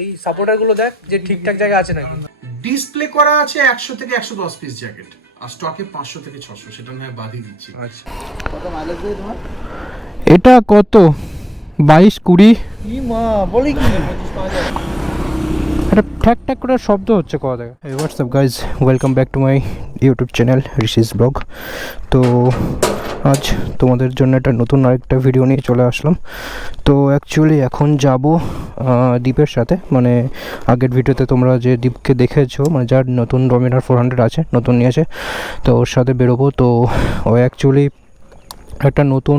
এই সাপোর্টারগুলো দেখ যে ঠিকঠাক জায়গা আছে নাকি। ডিসপ্লে করা আছে 100 থেকে 110 পিস জ্যাকেট, আর স্টকে 500 থেকে 600, সেটা নয় বাদই দিচ্ছি। আচ্ছা, কত মাইলেজ দেয় তোমার? এটা কত 22-20 কি মা বলে কি 25 পাওয়া যায়? এটা ঠ্যাক ঠ্যাক করে শব্দ হচ্ছে কোথা থেকে। Hey what's up guys, welcome back to my YouTube channel Rishi's blog. তো আজ তোমাদের জন্য একটা নতুন আরেকটা ভিডিও নিয়ে চলে আসলাম। তো অ্যাকচুয়ালি এখন যাব দীপের সাথে, মানে আগের ভিডিওতে তোমরা যে দীপকে দেখেছো, মানে যার নতুন ডমিনার 400 আছে, নতুন নিয়েছে, তো ওর সাথে বেরোবো। তো ও অ্যাকচুয়ালি একটা নতুন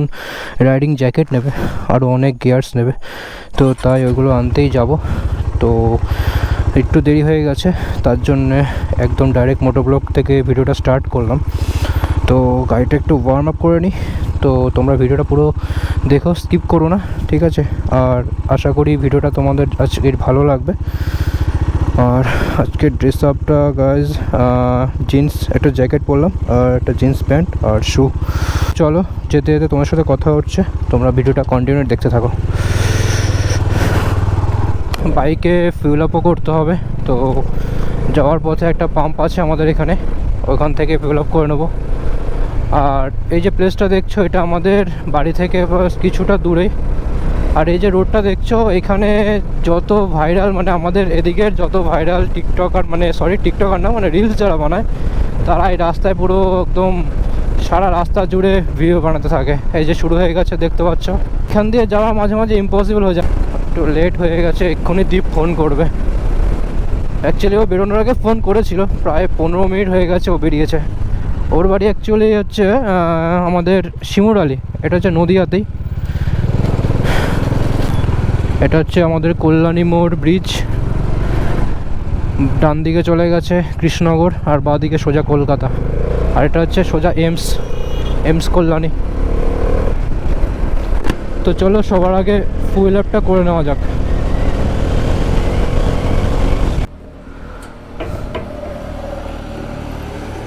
রাইডিং জ্যাকেট নেবে, আরও অনেক গিয়ার্স নেবে, তো তাই ওইগুলো আনতেই যাব। তো একটু দেরি হয়ে গেছে, তার জন্যে একদম ডাইরেক্ট মোটোব্লগ থেকে ভিডিওটা স্টার্ট করলাম। তো গাড়িটা একটু ওয়ার্ম আপ করে নিই। তো তোমরা ভিডিওটা পুরো দেখো, স্কিপ করো না, ঠিক আছে? আর আশা করি ভিডিওটা তোমাদের আজকের ভালো লাগবে। আর আজকের ড্রেস আপটা গাইজ, জিন্স, একটা জ্যাকেট পরলাম আর একটা জিন্স প্যান্ট আর শু। চলো, যেতে যেতে তোমার সাথে কথা হচ্ছে, তোমরা ভিডিওটা কন্টিনিউ দেখতে থাকো। বাইকে ফিউল আপও করতে হবে, তো যাওয়ার পথে একটা পাম্প আছে আমাদের এখানে, ওখান থেকে ফিউল আপ করে নেবো। আর এই যে প্লেসটা দেখছো, এটা আমাদের বাড়ি থেকে কিছুটা দূরে। আর এই যে রোডটা দেখছো, এখানে যত ভাইরাল, মানে আমাদের এদিকের যত ভাইরাল টিকটকার, মানে সরি টিকটকার না, মানে রিলস যারা বানায়, তারা এই রাস্তায় পুরো একদম সারা রাস্তা জুড়ে ভিডিও বানাতে থাকে। এই যে শুরু হয়ে গেছে, দেখতে পাচ্ছ। এখান দিয়ে যাওয়া মাঝে মাঝে ইম্পসিবল হয়ে যায়। একটু লেট হয়ে গেছে, এক্ষুনি দীপ ফোন করবে। অ্যাকচুয়ালি ও বেরোনোর আগে ফোন করেছিল, প্রায় 15 মিনিট হয়ে গেছে ও বেরিয়েছে। ওর বাড়ি অ্যাকচুয়ালি হচ্ছে আমাদের শিমুরালি, এটা হচ্ছে নদিয়াতেই। এটা হচ্ছে আমাদের কল্যাণী মোড় ব্রিজ, ডান দিকে চলে গেছে কৃষ্ণনগর, আর বাঁ দিকে সোজা কলকাতা। আর এটা হচ্ছে সোজা এমস কল্যাণী। তো চলো, সবার আগে ফুয়েল আপটা করে নেওয়া যাক।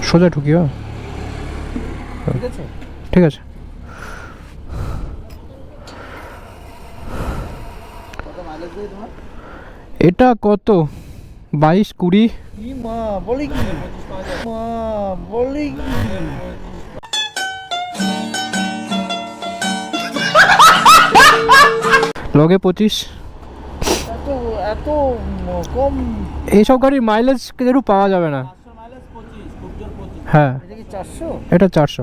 সোজা ঢুকিও, ঠিক আছে? ঠিক আছে। কত মাইলেজ দেয় তোমার? এটা কত 22-20 কি মা বলে কি 25 পাওয়া যায়? মা বলে কি লগে 25। এত এত কম? এইসব গাড়ির মাইলেজ কিন্তু পাওয়া যাবে না। 500 মাইলেজ 25, খুব জোর 25। হ্যাঁ, এটা কি 400? এটা 400।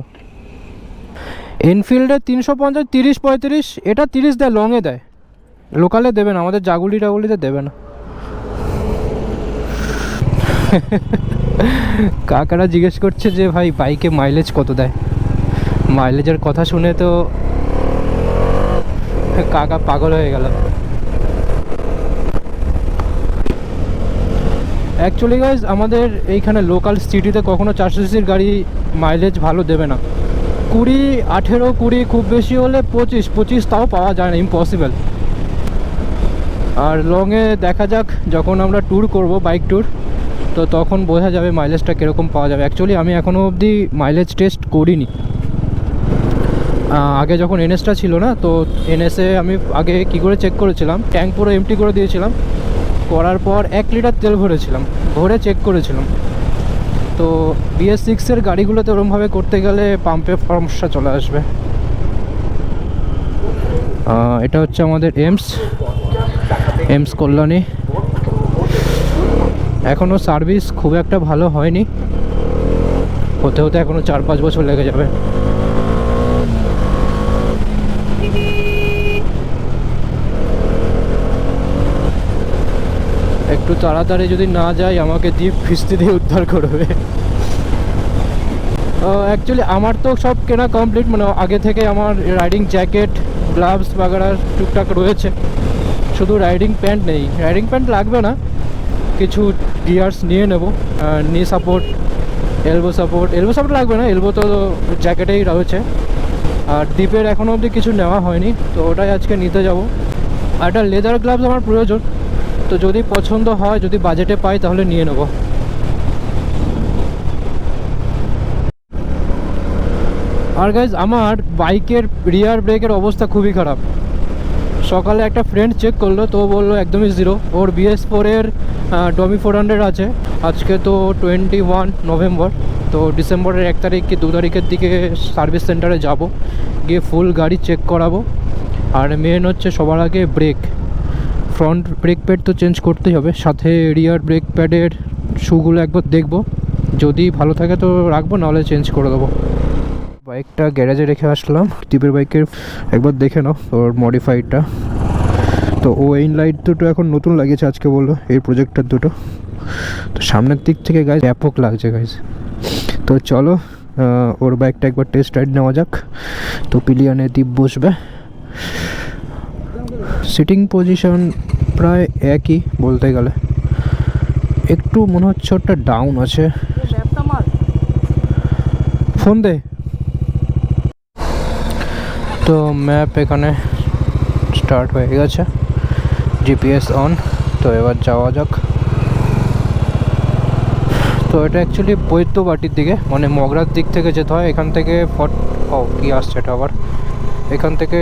এনফিল্ডে 350, 30-35, এটা 30 দেয়, লংয়ে দেয়, লোকালে দেবে না, আমাদের জাগুলি টাগুলিতে দেবে না। কাকারা জিজ্ঞেস করছে যে ভাই বাইকে মাইলেজ কত দেয়। মাইলেজের কথা শুনে তো কাকা পাগল হয়ে গেল। অ্যাকচুয়ালি গাইজ, আমাদের এইখানে লোকাল সিটিতে কখনো 400 সিসির গাড়ি মাইলেজ ভালো দেবে না। 20, 18, 20, খুব বেশি হলে 25, তাও পাওয়া যায় না, ইম্পসিবল। আর লংয়ে দেখা যাক, যখন আমরা ট্যুর করব, বাইক ট্যুর, তো তখন বোঝা যাবে মাইলেজটা কীরকম পাওয়া যাবে। অ্যাকচুয়ালি আমি এখনও অবধি মাইলেজ টেস্ট করিনি। আগে যখন এনএসটা ছিল না, তো এনএসে আমি আগে কি করে চেক করেছিলাম, ট্যাঙ্ক পুরো এমটি করে দিয়েছিলাম, করার পর 1 লিটার তেল ভরেছিলাম, ভরে চেক করেছিলাম। তো BS6-এর গাড়িগুলোতে ওরমভাবে করতে গেলে পাম্পে সমস্যা চলে আসবে। এটা হচ্ছে আমাদের এমস কল্যাণী। এখনও সার্ভিস খুব একটা ভালো হয়নি, হতে হতে এখনও 4-5 বছর লেগে যাবে। একটু তাড়াতাড়ি যদি না যাই, আমাকে দ্বীপ ফিস্তি দিয়ে উদ্ধার করবে। অ্যাকচুয়ালি আমার তো সব কেনা কমপ্লিট, মানে আগে থেকে আমার রাইডিং জ্যাকেট, গ্লাভস বাগেরা টুকটাক রয়েছে, শুধু রাইডিং প্যান্ট নেই। রাইডিং প্যান্ট লাগবে না, কিছু গিয়ার্স নিয়ে নেব, নি সাপোর্ট, এলবো সাপোর্ট লাগবে না, এলবো তো জ্যাকেটেই রয়েছে। আর দ্বীপের এখনও অবধি কিছু নেওয়া হয়নি, তো ওটাই আজকে নিতে যাব। আর একটা লেদার গ্লাভস আমার প্রয়োজন, তো যদি পছন্দ হয়, যদি বাজেটে পাই, তাহলে নিয়ে নেব। আর গাইজ, আমার বাইকের রিয়ার ব্রেকের অবস্থা খুবই খারাপ, সকালে একটা ফ্রেন্ড চেক করলো তো বললো একদমই জিরো। ওর BS4 এর ডমি 400 আছে। আজকে তো 21 নভেম্বর, তো ডিসেম্বরের 1 তারিখ কি 2 তারিখের দিকে সার্ভিস সেন্টারে যাব, গিয়ে ফুল গাড়ি চেক করাবো। আর মেন হচ্ছে সবার আগে ব্রেক, ফ্রন্ট ব্রেক প্যাড তো চেঞ্জ করতেই হবে, সাথে রিয়ার ব্রেক প্যাডের শুগুলো একবার দেখবো, যদি ভালো থাকে তো রাখবো, নাহলে চেঞ্জ করে দেবো। বাইকটা গ্যারেজে রেখে আসলাম। দীপের বাইকের একবার দেখে নাও ওর মডিফাইডটা। তো ও এই লাইট দুটো এখন নতুন লাগিয়েছে আজকে বললো, এই প্রজেক্টার দুটো। তো সামনের দিক থেকে গাইজ ব্যাপক লাগছে গাইজ। তো চলো ওর বাইকটা একবার টেস্ট রাইড নেওয়া যাক। তো পিলিয়নে দীপ বসবে, সিটিং পজিশন প্রায় একই বলতে গেলে, একটু মনে হচ্ছে ওটা ডাউন আছে। ফোন দে। তো ম্যাপ এখানে স্টার্ট হয়ে গেছে, GPS অন। তো এবার যাওয়া যাক। তো এটা অ্যাকচুয়ালি বৈদ্যবাটির দিকে, মানে মগরার দিক থেকে যেতে হয়। এখান থেকে কি আসছে এটা আবার, এখান থেকে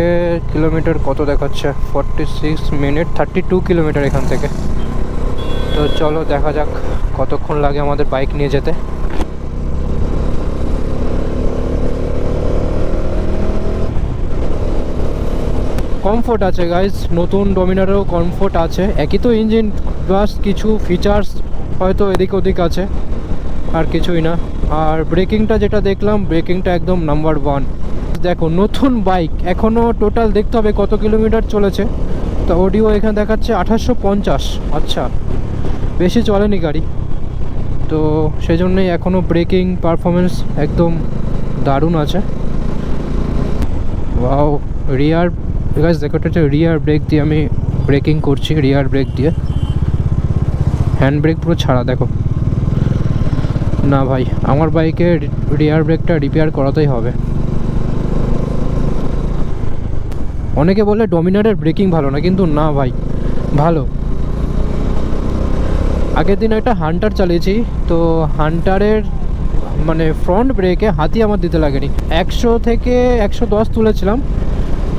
কিলোমিটার কত দেখাচ্ছে, 46 মিনিট 32 কিলোমিটার এখান থেকে। তো চলো দেখা যাক কতক্ষণ লাগে আমাদের বাইক নিয়ে যেতে। কমফোর্ট আছে গাইজ, নতুন ডমিনারেও কমফোর্ট আছে, একই তো ইঞ্জিন, প্লাস কিছু ফিচার্স হয়তো এদিক ওদিক আছে, আর কিছুই না। আর ব্রেকিংটা যেটা দেখলাম, ব্রেকিংটা একদম নাম্বার 1। দেখো নতুন বাইক, এখনও টোটাল দেখতে হবে কত কিলোমিটার চলেছে। তো অডিও এখানে দেখাচ্ছে 2850। আচ্ছা, বেশি চলেনি গাড়ি, তো সেই জন্যই এখনও ব্রেকিং পারফরমেন্স একদম দারুণ আছে। ওয়াও, রিয়ার গাইজ দেখো, এটা হচ্ছে রিয়ার ব্রেক দিয়ে আমি ব্রেকিং করছি, রিয়ার ব্রেক দিয়ে, হ্যান্ড ব্রেক পুরো ছাড়া। দেখো না ভাই, আমার বাইকে রিয়ার ব্রেকটা রিপেয়ার করাতেই হবে। অনেকে বলে ডমিনারের ব্রেকিং ভালো না, কিন্তু না ভাই, ভালো। আগের দিন একটা হান্টার চালিয়েছি, তো হান্টারের মানে ফ্রন্ট ব্রেকে হাতই আমার দিতে লাগেনি। 100 থেকে 110 তুলেছিলাম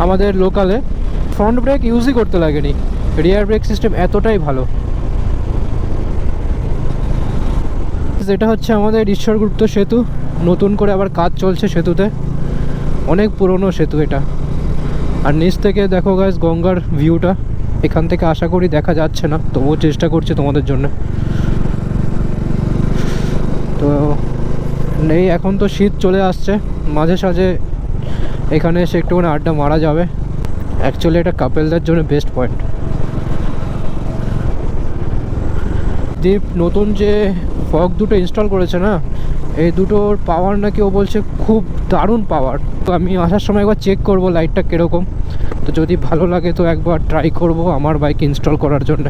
আমাদের লোকালে, ফ্রন্ট ব্রেক ইউজই করতে লাগেনি। রিয়ার ব্রেক সিস্টেম এতটাই ভালো। যেটা হচ্ছে আমাদের ঈশ্বরগুপ্ত সেতু, নতুন করে আবার কাজ চলছে সেতুতে, অনেক পুরনো সেতু এটা। আর নিচ থেকে দেখো গাইস গঙ্গার ভিউটা, এখান থেকে আশা করি দেখা যাচ্ছে না, তবুও চেষ্টা করছি তোমাদের জন্য। তো নেই, এখন তো শীত চলে আসছে, মাঝে সাঝে এখানে এসে একটুখানি আড্ডা মারা যাবে। অ্যাকচুয়ালি এটা কাপেলদের জন্য বেস্ট পয়েন্ট। দীপ নতুন যে ফগ দুটো ইনস্টল করেছে না, এই দুটোর পাওয়ার নাকি ও বলছে খুব দারুণ পাওয়ার। তো আমি আসার সময় একবার চেক করব লাইটটা কীরকম, তো যদি ভালো লাগে তো একবার ট্রাই করব আমার বাইক ইনস্টল করার জন্য।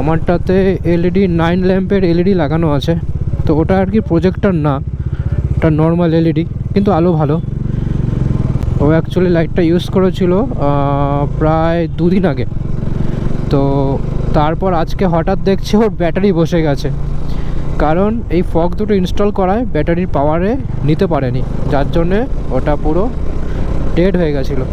আমারটাতে LED 9 ল্যাম্পের LED লাগানো আছে, তো ওটা আর কি প্রজেক্টর না, ওটা নর্মাল LED, কিন্তু আলো ভালো। ও অ্যাকচুয়ালি লাইটটা ইউজ করেছিল প্রায় 2 দিন আগে, তো তারপর আজকে হঠাৎ দেখছি ওর ব্যাটারি বসে গেছে, কারণ এই ফগ দুটো ইনস্টল করায় ব্যাটারির পাওয়ারে নিতে পারেনি, যার জন্যে ওটা পুরো ডেড হয়ে গেছিলো।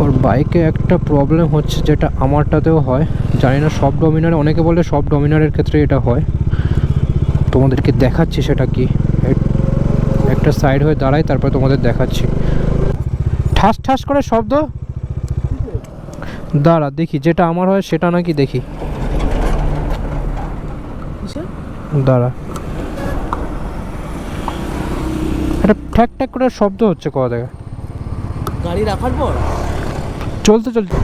ওর বাইকে একটা প্রবলেম হচ্ছে, যেটা আমারটাতেও হয়, জানি না সব ডমিনারে, অনেকে বলে সব ডমিনারের ক্ষেত্রে এটা হয়। তোমাদেরকে দেখাচ্ছি সেটা কি, একটা সাইড হয়ে দাঁড়াই তারপর তোমাদের দেখাচ্ছি। ঠাস ঠাস করে শব্দ, দাঁড়া দেখি, যেটা আমার হয় সেটা নাকি দেখি, দাঁড়া। একটা ঠ্যাক ঠ্যাক করে শব্দ হচ্ছে কোথা থেকে, গাড়ি রাখার পর চলতে চলতে।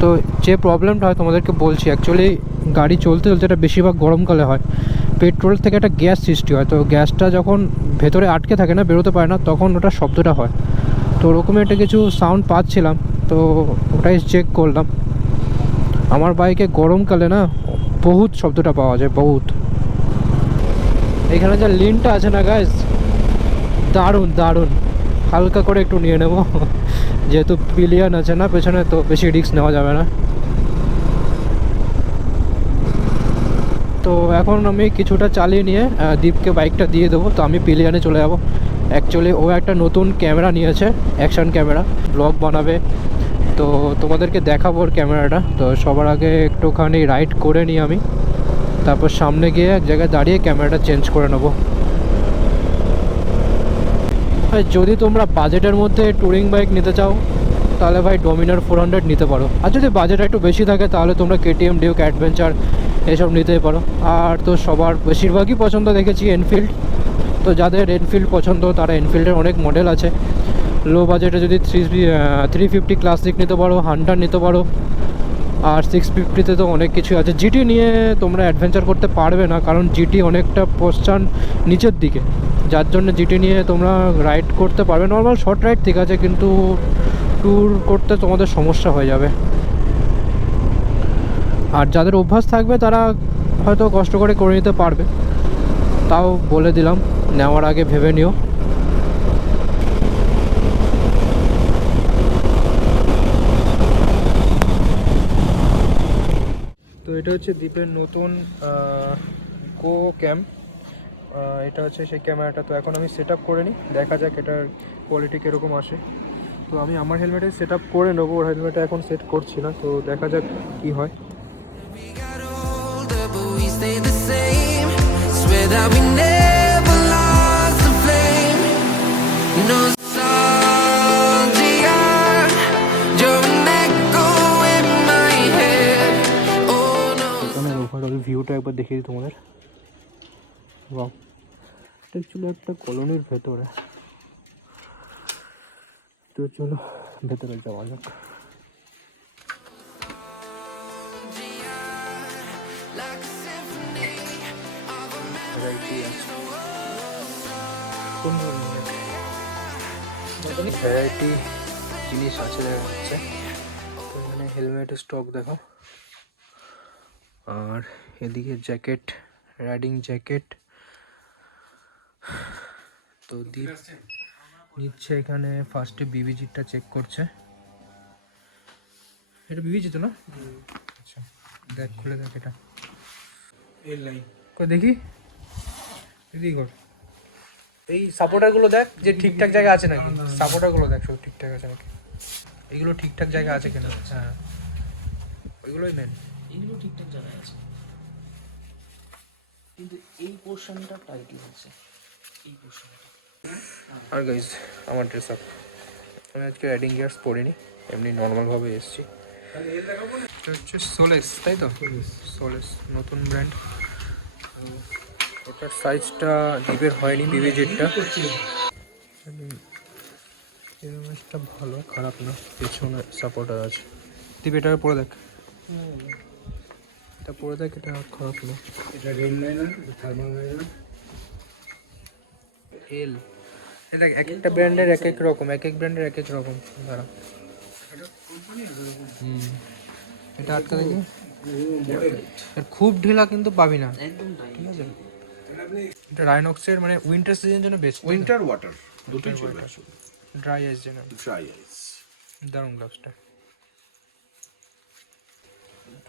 তো যে প্রবলেমটা হয় তোমাদেরকে বলছি, অ্যাকচুয়ালি গাড়ি চলতে চলতে এটা বেশিরভাগ গরমকালে হয়। পেট্রোল থেকে একটা গ্যাস সৃষ্টি হয়, তো গ্যাসটা যখন ভেতরে আটকে থাকে না, বেরোতে পারে না, তখন ওটা শব্দটা হয়। তো ওরকমই একটা কিছু সাউন্ড পাচ্ছিলাম, তো ওটাই চেক করলাম। আমার বাইকে গরমকালে না বহুত শব্দটা পাওয়া যায়, বহুত। এখানে যা লিনটা আছে না গাইস, দারুণ দারুণ। হালকা করে একটু নিয়ে নেব, যেহেতু পিলিয়ন আছে না পেছনে, তো বেশি রিস্ক নেওয়া যাবে না। তো এখন আমি কিছুটা চালিয়ে নিয়ে দীপকে বাইকটা দিয়ে দেবো, তো আমি পিলিয়ানে চলে যাব। অ্যাকচুয়ালি ও একটা নতুন ক্যামেরা নিয়েছে, অ্যাকশন ক্যামেরা, ব্লগ বানাবে, তো তোমাদেরকে দেখাবো ওর ক্যামেরাটা। তো সবার আগে একটুখানি রাইড করে নিই আমি, তারপর সামনে গিয়ে এক জায়গায় দাঁড়িয়ে ক্যামেরাটা চেঞ্জ করে নেবো। যদি তোমরা বাজেটের মধ্যে ট্যুরিং বাইক নিতে চাও তাহলে ভাই ডমিনার 400 নিতে পারো, আর যদি বাজেট একটু বেশি থাকে তাহলে তোমরা কেটিএম ডিউক অ্যাডভেঞ্চার এসব নিতে পারো। আর তো সবার বেশিরভাগই পছন্দ দেখেছি এনফিল্ড, তো যাদের এনফিল্ড পছন্দ তারা এনফিল্ডের অনেক মডেল আছে। লো বাজেটে যদি 350 ক্লাসিক নিতে পারো, হান্টার নিতে পারো, আর 650-তে তো অনেক কিছু আছে। জিটি নিয়ে তোমরা অ্যাডভেঞ্চার করতে পারবে না, কারণ জিটি অনেকটা পশ্চান নিচের দিকে, যার জন্য জিটি নিয়ে তোমরা রাইড করতে পারবে। নর্মাল শর্ট রাইড ঠিক আছে, কিন্তু ট্যুর করতে তোমাদের সমস্যা হয়ে যাবে। আর যাদের অভ্যাস থাকবে তারা হয়তো কষ্ট করে নিতে পারবে, তাও বলে দিলাম নেওয়ার আগে ভেবে নিও। তো এটা হচ্ছে দ্বীপের নতুন গো ক্যাম, এটা হচ্ছে সেই ক্যামেরাটা। তো এখন আমি সেট আপ করে নিই, দেখা যাক এটার কোয়ালিটি কীরকম আসে। তো আমি আমার হেলমেটে সেট আপ করে নেবো, ওর হেলমেটে এখন সেট করছি না, তো দেখা যাক কি হয়। ওভারঅল ভিউটা একবার দেখিয়ে দিই তোমাদের। বাহ, এটা অ্যাকচুয়ালি একটা কলোনির ভেতরে। তো চলো ভেতরে যাওয়া যাক। ভ্যারাইটি জিনিস আছে দেখা যাচ্ছে। তো এখানে হেলমেটের স্টক দেখো, আর এদিকে জ্যাকেট, রাইডিং জ্যাকেট। তো দীপ নিচ্ছে এখানে, ফার্স্টে বিবিজিটা চেক করছে। এটা বিবিজি তো না? আচ্ছা দেখ, খুলে দেখ এটা। এর লাইন দেখি এদিকে কর। এই সাপোর্টারগুলো দেখ যে ঠিকঠাক জায়গা আছে নাকি, সাপোর্টারগুলো দেখ সব ঠিকঠাক আছে নাকি, এগুলো ঠিকঠাক জায়গা আছে কিনা। হ্যাঁ ওইগুলোই মেন, এগুলো ঠিকঠাক জায়গায় আছে, কিন্তু এই পোর্শনটা টাইটই আছে, এই পোর্শনটা। আর গাইজ আমার ড্রেস আপ, আমি আজকে রাইডিং গিয়ার্স পরিনি, এমনি নর্মালভাবে এসেছি। এটা হচ্ছে সোলেস, তাই তো? সোলেস নতুন ব্র্যান্ড। ওটার সাইজটা দ্বীপের হয়নি, বিবিজিটটা। এরকমটা ভালো, খারাপ না, পেছনে সাপোর্টার আছে। দ্বীপ এটা পরে দেখ, এটা পরে দেখ, এটা খারাপ না। এটা রেন লাইনার, থার্মাল লাইনার, এল। এটা এক একটা ব্র্যান্ডের এক এক রকম, এক এক ব্র্যান্ডের এক এক রকম। দাঁড়া, এটা আটকা দেখি। খুব ঢিলা কিন্তু পাবি না, একদম ঠিক আছে? এটা রাইনক্সের, মানে উইন্টার সিজন জন্য বেস্ট। উইন্টার ওয়াটার দুটোই চলবে। ড্রাই আইস জন্য ড্রাই আইস, দারুণ গ্লাভসটা।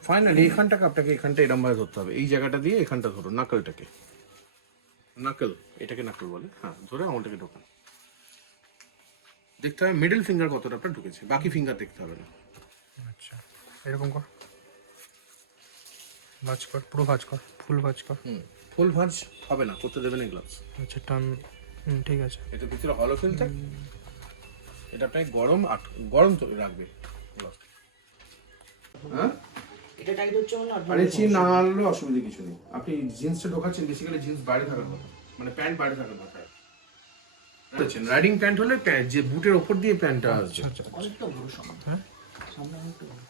ফাইনালি এখানটাকে আপনাকে এখানটা এরম ভাবে ধরতে হবে, এই জায়গাটা দিয়ে এখানটা ধরো, নাকলটাকে, নাকল, এটাকে নাকল বলে। হ্যাঁ, ধরে আঙুলটাকে ঢোকান। দেখতে হবে মিডল ফিঙ্গার কতটা আপনার ঢুকেছে, বাকি ফিঙ্গার দেখতে হবে না। আচ্ছা এরকম কর, ভাঁজ কর, পুরো ভাঁজ কর, ফুল ভাঁজ কর। ফুল ভাঁজ হবে না, করতে দেবেন এই গ্লাভস। আচ্ছা টান, ঠিক আছে। এটা ভিতরে হলো ফিল থাকে, এটা আপনাকে গরম গরম রাখবে গ্লাভস। হ্যাঁ, এটা টাইট হচ্ছে মানে আরে চেন না আনলে অসুবিধা কিছু নেই। আপনি জিন্সটা ঢোকাচ্ছেন, বেসিক্যালি জিন্স বাইরে থাকার কথা, মানে প্যান্ট বাইরে থাকার কথা। রাইডিং প্যান্ট হলে যে বুটের ওপর দিয়ে প্যান্টটা আসছে। আচ্ছা অনেকটা বড় সামনে, হ্যাঁ সামনে অনেকটা বড়।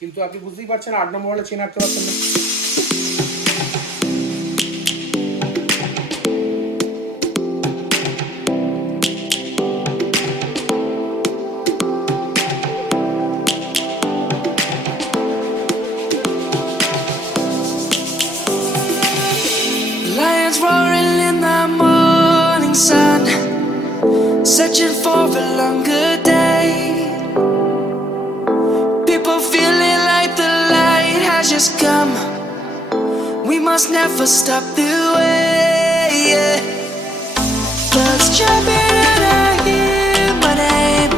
কিন্তু আপনি বুঝতেই পারছেন 8 নম্বর হলে চেন আটতে পারছেন না। Lions roaring in the morning sun, searching for a longer day. People feeling like the light has just come. We must never stop the way, yeah. Birds jumping and I hear my name,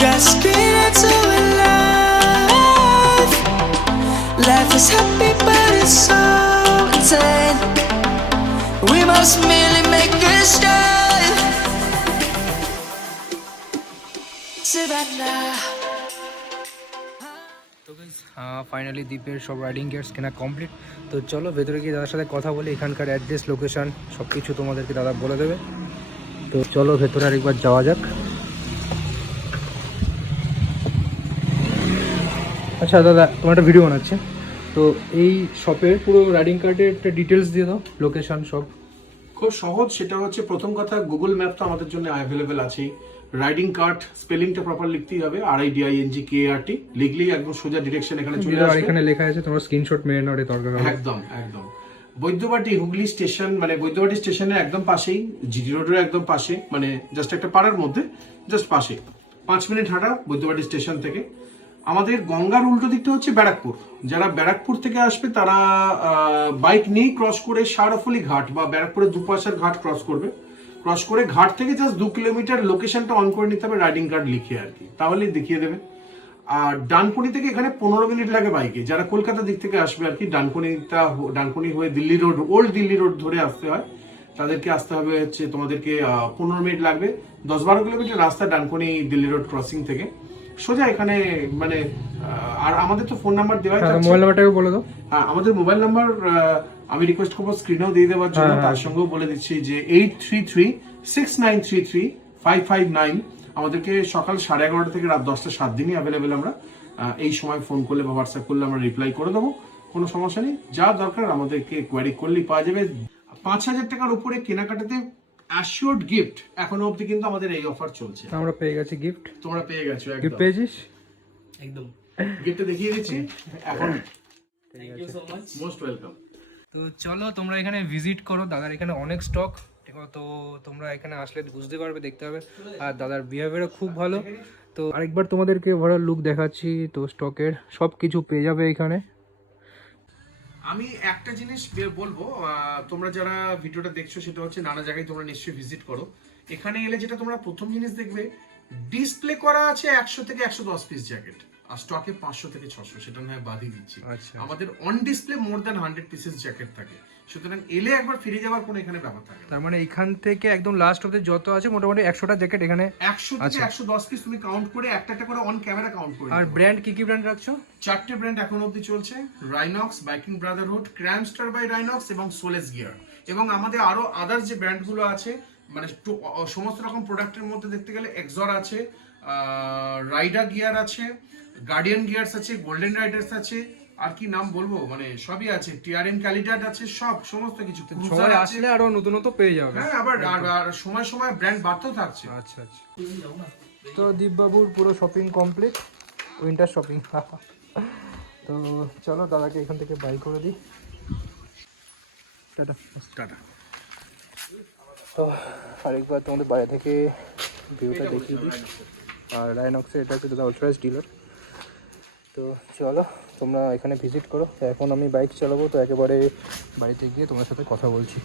grasping into a life. Life is happy but it's so insane. We must merely make a start. Savannah. তো guys finally দ্বীপের সব riding gears কেনা complete. তো চলো ভেতরে গিয়ে দাদার সাথে কথা বলি, এখানকার অ্যাড্রেস লোকেশন সব কিছু তোমাদেরকে দাদা বলে দেবে। তো চলো ভেতরে আরেকবার যাওয়া যাক। আচ্ছা দাদা, তোমার একটা ভিডিও বানাচ্ছে, তো এই শপের পুরো রাইডিং কার্ডের একটা ডিটেলস দিয়ে দাও, লোকেশন সব। খুব সহজ, সেটা হচ্ছে প্রথম কথা গুগল ম্যাপ তো আমাদের জন্য অ্যাভেলেবেল আছেই। রাইডিং কার্ট স্পেলিংটা প্রপার লিখতেই হবে, RIDINGKART, লিখলেই একদম সোজা ডিরেকশন এখানে চলে আর আসবে। এখানে লেখা আছে, তোমার স্ক্রিনশট মেরে নাও, দরকার হবে। একদম একদম বৈদ্যবাটি হুগলি স্টেশন, মানে বৈদ্যবাটি স্টেশনের একদম পাশেই, জিডি রোডের একদম পাশে, মানে জাস্ট একটা পাড়ার মধ্যে জাস্ট পাশে, 5 মিনিট হাঁটা বৈদ্যবাটি স্টেশন থেকে। আমাদের গঙ্গার উল্টো দিকটা হচ্ছে ব্যারাকপুর। যারা ব্যারাকপুর থেকে আসবে তারা বাইক নিয়ে ক্রস করে সারফলি ঘাট বা ব্যারাকপুরের দুপাশের ঘাট ক্রস করবে। ক্রস করে ঘাট থেকে জাস্ট 2 কিলোমিটার লোকেশনটা অন করে নিতে হবে রাইডিং কার্ড লিখে আর কি, তাহলেই দেখিয়ে দেবে। আর ডানকুনি থেকে এখানে 15 মিনিট লাগে বাইকে, যারা কলকাতার দিক থেকে আসবে আর কি, ডানকুনি হয়ে Delhi road, old Delhi road ধরে আসতে হয়, তাদেরকে আসতে হবে হচ্ছে তোমাদেরকে 15 মিনিট লাগবে। 10-12 কিলোমিটার রাস্তা ডানকুনি দিল্লি রোড ক্রসিং থেকে সোজা এখানে, মানে আর আমাদের তো ফোন নাম্বার দেওয়া আছে। মোবাইল নাম্বারটাও বলে দাও। হ্যাঁ, আমাদের মোবাইল নাম্বার আমি রিকোয়েস্ট করবো স্ক্রিনেও দিয়ে দেওয়ার জন্য, তার সঙ্গেও বলে দিচ্ছি যে 8336933559। আমাদেরকে সকাল 11:30 থেকে রাত 10টা 7 দিনই অ্যাভেলেবেল। আমরা এই সময় ফোন করলে বা হোয়াটসঅ্যাপ করলে আমরা রিপ্লাই করে দেবো, কোনো সমস্যা নেই। যা দরকার আমাদেরকে কোয়ারি করলেই পাওয়া যাবে। 5,000 টাকার উপরে কেনাকাটাতে অ্যাসিওরড গিফট এখনো অবধি কিন্তু আমাদের এই অফার চলছে। আমরা পেয়ে গেছি গিফট। তোমরা পেয়ে গেছো, গিফট একদম পেয়েছিস? একদম গিফটটা দেখিয়ে দিচ্ছি এখন। Thank you so much. Most welcome. তো চলো তোমরা এখানে ভিজিট করো, দাদার এখানে অনেক স্টক, তো তোমরা এখানে আসলে বুঝতে পারবে, দেখতে হবে। আর দাদার বিহেভিয়ারও খুব ভালো। তো আরেকবার তোমাদেরকে ওভারঅল লুক দেখাচ্ছি। তো স্টকের সব কিছু পেয়ে যাবে এখানে। আমি একটা জিনিস বলবো, তোমরা যারা ভিডিওটা দেখছো সেটা হচ্ছে নানা জায়গায় তোমরা নিশ্চয়ই ভিজিট করো। এখানে এলে যেটা তোমরা প্রথম জিনিস দেখবে, ডিসপ্লে করা আছে 100 থেকে 110 পিস জ্যাকেট, আর স্টকে 500 থেকে 600, সেটা নয় বাদই দিচ্ছি। আচ্ছা। আমাদের on display more than 100 pieces jacket থাকে, সুতরাং এলে একবার ফিরে যাওয়ার কোনো এখানে ব্যাপার থাকে না। তার মানে এখান থেকে একদম লাস্ট অবধি যত আছে মোটামুটি 100টা জ্যাকেট এখানে। 100 থেকে 110 পিস তুমি কাউন্ট করে একটা করে অন ক্যামেরা কাউন্ট করে। আর ব্র্যান্ড কি কি ব্র্যান্ড রাখছো? 4টে ব্র্যান্ড এখন অবধি চলছে, রাইনক্স, বাইকিং ব্রাদারহুড, ক্র্যামস্টার বাই রাইনক্স এবং সোলেস গিয়ার। এবং আমাদের আরো আদার্স যে ব্র্যান্ডগুলো আছে, মানে সমস্ত রকম প্রোডাক্টের মধ্যে দেখতে গেলে এক্সর আছে, রাইডার গিয়ার আছে, গার্ডিয়ান গিয়ার্স আছে, গোল্ডেন রাইডার্স আছে, আর কি নাম বলবো, মানে সবই আছে, টিআরএম ক্যালিডাট আছে, সমস্ত কিছু। সবাই আসলে আরো নতুন নতুন পেয়ে যাবে। হ্যাঁ, আবার আর সময় সময় ব্র্যান্ড বাড়তেও থাকছে। আচ্ছা আচ্ছা। তো দীপবাবুর পুরো শপিং কমপ্লিট, উইন্টার শপিং। তো চলো দাদাকে এখান থেকে বাই করে দিই। Tata tata. তো আরেকবার তোমাদের বাইরে থেকে ভিউটা দেখিয়ে দিই। আর রাইনক্সের এটা হচ্ছে দাদা অথরাইজড ডিলার। তো চলো তোমরা এখানে ভিজিট করো। তো এখন আমি বাইক চালাবো, তো একেবারে বাড়িতে গিয়ে তোমার সাথে কথা বলছি।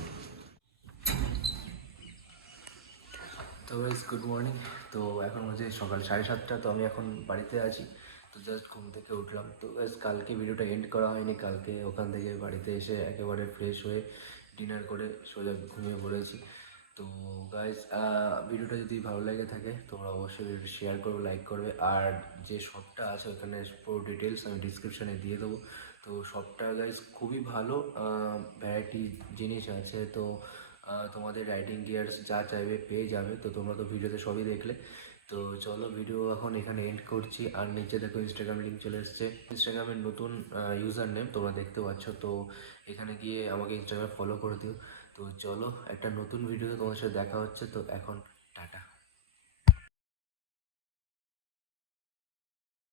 তো গাইস গুড মর্নিং। তো এখন হচ্ছে সকাল 7:30। তো আমি এখন বাড়িতে আছি, তো জাস্ট ঘুম থেকে উঠলাম। তো গাইস কালকে ভিডিওটা এন্ড করা হয়নি, কালকে ওখান থেকে বাড়িতে এসে একেবারে ফ্রেশ হয়ে ডিনার করে সোজা ঘুমিয়ে পড়েছি। তো গাইস ভিডিওটা যদি ভালো লেগে থাকে তোমরা অবশ্যই ভিডিওটা শেয়ার করবে, লাইক করবে। আর যে শপটা আছে ওখানে পুরো ডিটেলস আমি ডিসক্রিপশানে দিয়ে দেবো। তো শপটা গাইস খুবই ভালো, ভ্যারাইটি জিনিস আছে। তো তোমাদের রাইডিং গিয়ার্স যা চাইবে পেয়ে যাবে। তো তোমরা তো ভিডিওতে সবই দেখলে। তো চলো ভিডিও এখন এখানে এন্ড করছি। আর নিচে দেখো ইনস্টাগ্রাম লিঙ্ক চলে এসছে, ইনস্টাগ্রামের নতুন ইউজার নেম তোমরা দেখতে পাচ্ছ। তো এখানে গিয়ে আমাকে ইনস্টাগ্রামে ফলো করে দিও। তো চলো একটা নতুন ভিডিওতে তোমার সাথে দেখা হচ্ছে। তো এখন টাটা।